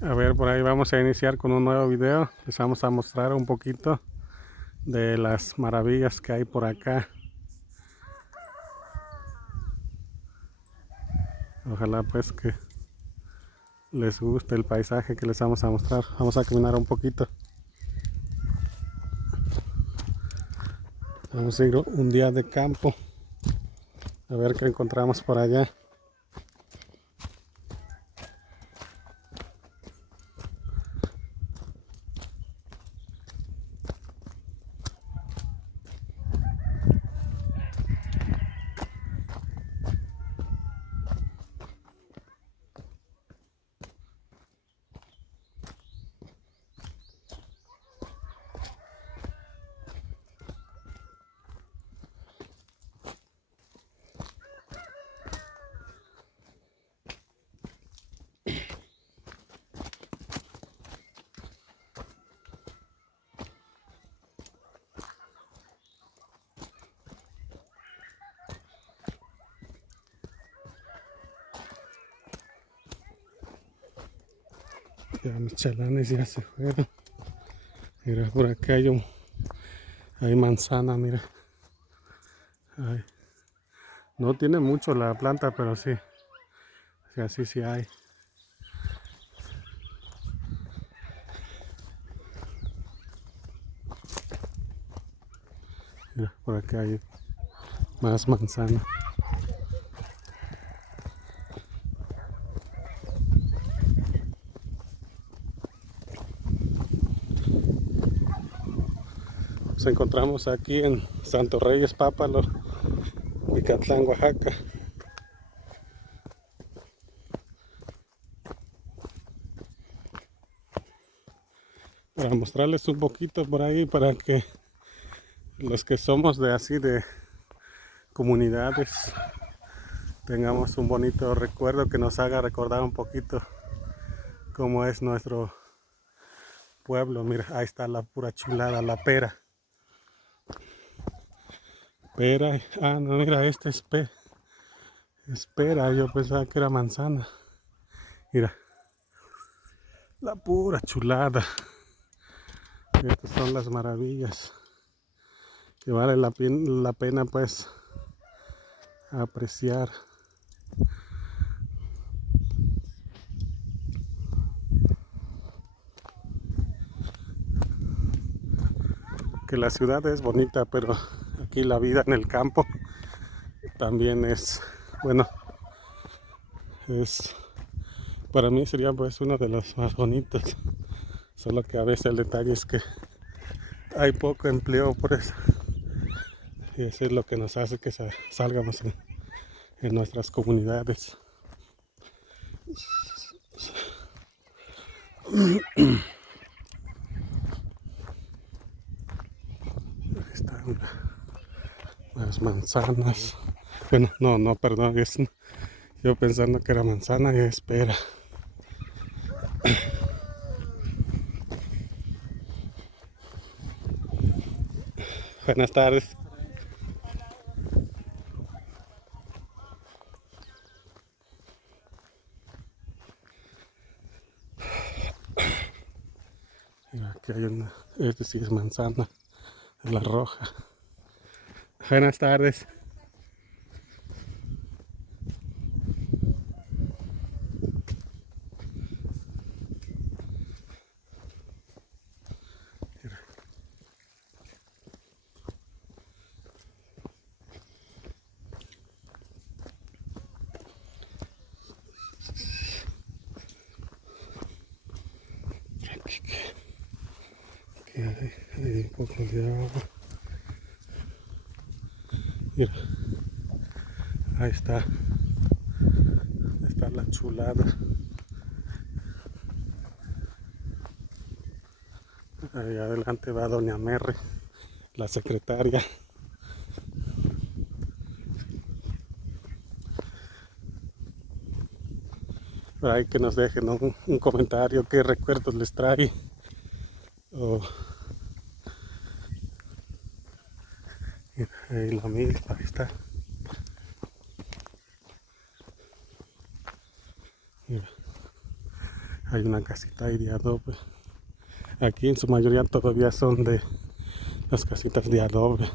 A ver, por ahí vamos a iniciar con un nuevo video. Les vamos a mostrar un poquito de las maravillas que hay por acá. Ojalá pues que les guste el paisaje que les vamos a mostrar. Vamos a caminar un poquito. Vamos a ir un día de campo. A ver qué encontramos por allá. Ya mis chalanes ya se fueron. Mira, por acá hay manzana, mira. Ay, no tiene mucho la planta, pero sí. Sí, así sí hay. Mira, por acá hay más manzana. Nos encontramos aquí en Santo Reyes Pápalo, Micatlán, Oaxaca. Para mostrarles un poquito por ahí, para que los que somos de así de comunidades tengamos un bonito recuerdo que nos haga recordar un poquito cómo es nuestro pueblo. Mira, ahí está la pura chulada, la pera. Pera, no, mira, este es pera, yo pensaba que era manzana. Mira, la pura chulada. Estas son las maravillas que vale la pena pues apreciar. Que la ciudad es bonita, pero aquí la vida en el campo también es, bueno, es, para mí sería pues uno de los más bonitos. Solo que a veces el detalle es que hay poco empleo por eso. Y eso es lo que nos hace que salgamos en nuestras comunidades. Ahí están las manzanas. Bueno, no, perdón, yo pensando que era manzana y espera. Buenas tardes. Mira, aquí hay este sí es manzana, es la roja. Buenas tardes. Aquí hay un poco de agua. Mira, ahí está la chulada. Ahí adelante va doña Merry, la secretaria. Por ahí que nos dejen un comentario, qué recuerdos les trae. O ahí la milpa, ahí está. Mira, Hay una casita ahí de adobe. Aquí en su mayoría todavía son de las casitas de adobe.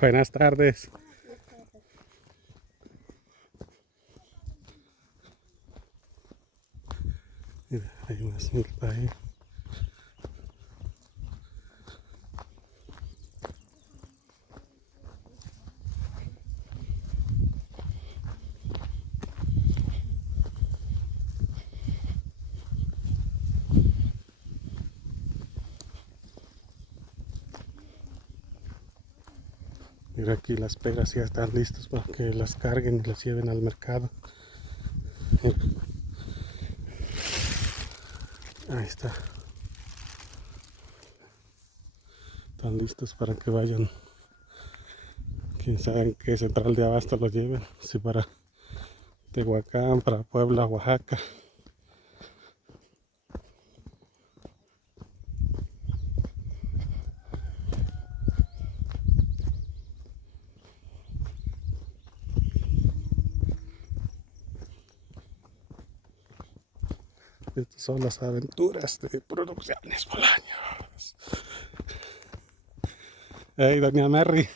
Buenas tardes. Mira, hay unas milpas ahí. Mira, aquí las peras ya están listas para que las carguen y las lleven al mercado. Mira, ahí está. Están listos para que vayan. Quién sabe en qué central de abasto lo lleven. Si para Tehuacán, para Puebla, Oaxaca. Estas son las aventuras de Producciones Bolaños. Hey, doña Mary,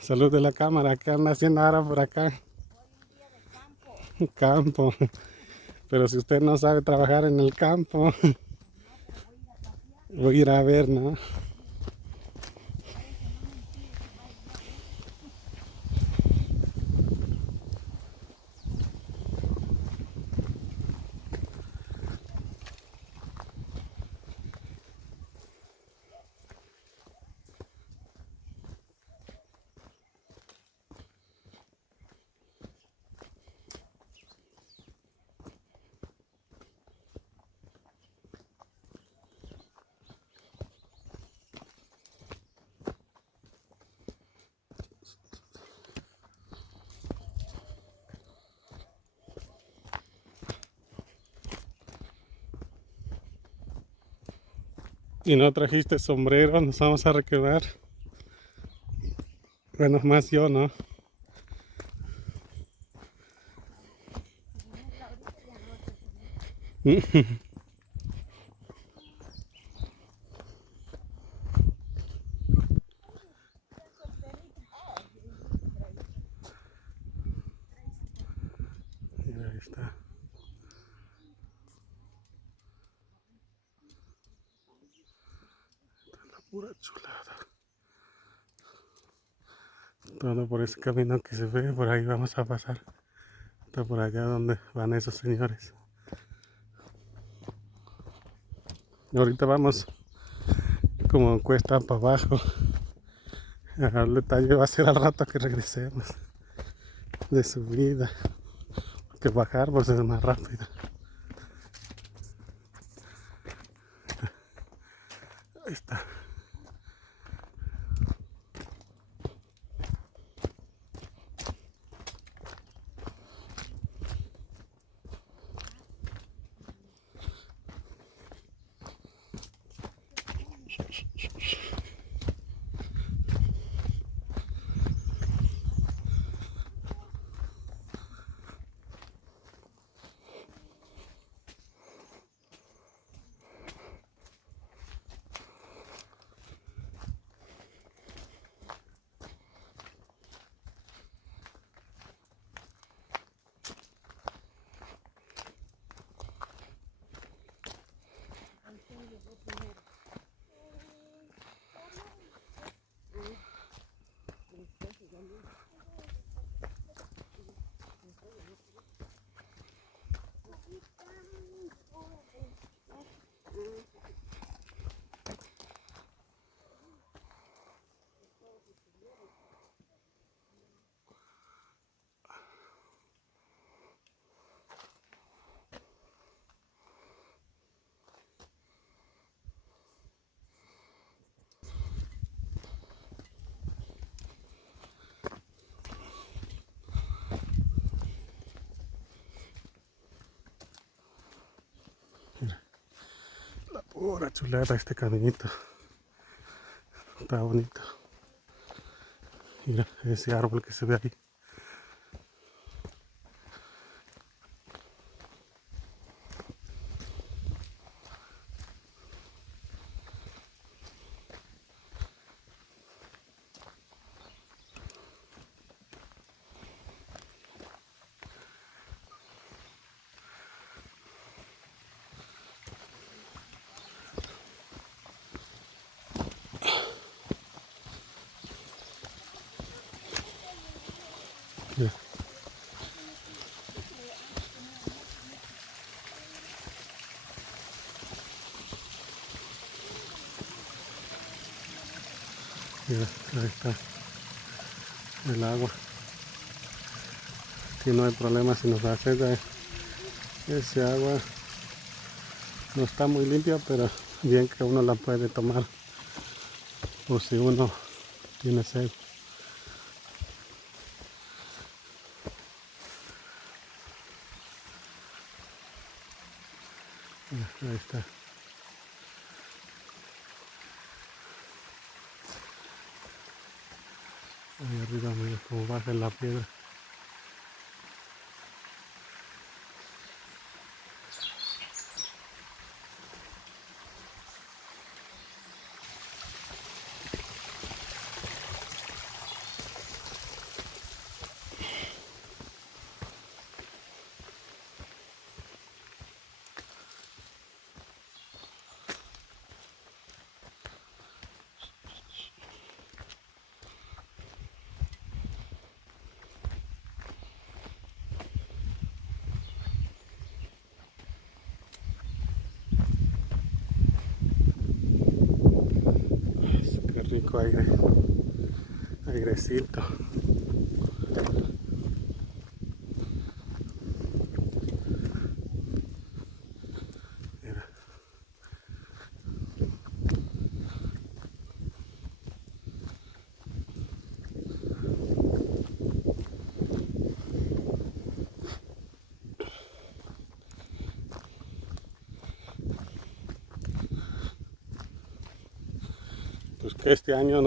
salud de la cámara. ¿Qué anda haciendo ahora por acá? Campo. Pero si usted no sabe trabajar en el campo, voy a ir a ver, ¿no? Y no trajiste sombrero, nos vamos a requedar. Bueno, más yo, ¿no? Mira, ahí está. La pura chulada. Todo por ese camino que se ve, por ahí vamos a pasar. Está por allá donde van esos señores. Ahorita vamos como cuesta para abajo. El detalle va a ser al rato que regresemos de subida. Que bajar pues es más rápido. Ahí está. Pura chulada este caminito. Está bonito. Mira ese árbol que se ve ahí. Mira. Mira, ahí está el agua. Aquí no hay problema si nos hace ese agua. No está muy limpia, pero bien que uno la puede tomar por si uno tiene sed. Ahí está. Ahí arriba, mira cómo baja la piedra. Qué rico aire, airecito. Mira. Pues que este año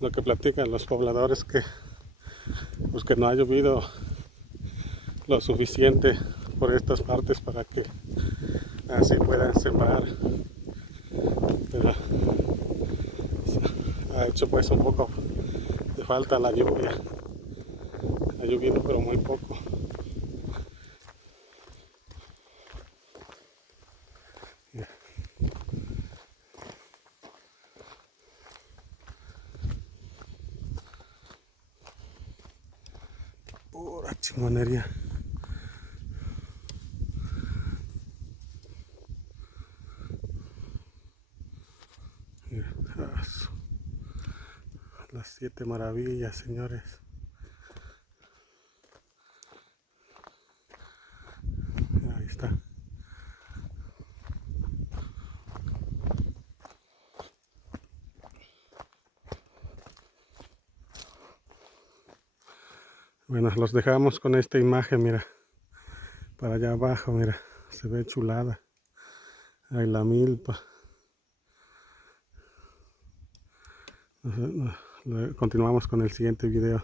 lo que platican los pobladores que pues que no ha llovido lo suficiente por estas partes para que así puedan sembrar, pero ha hecho pues un poco de falta la lluvia. Ha llovido pero muy poco. Pura chingonería. Mira, las 7 maravillas, señores. Ahí está. Bueno, los dejamos con esta imagen, mira. Para allá abajo, mira. Se ve chulada. Ahí la milpa. Continuamos con el siguiente video.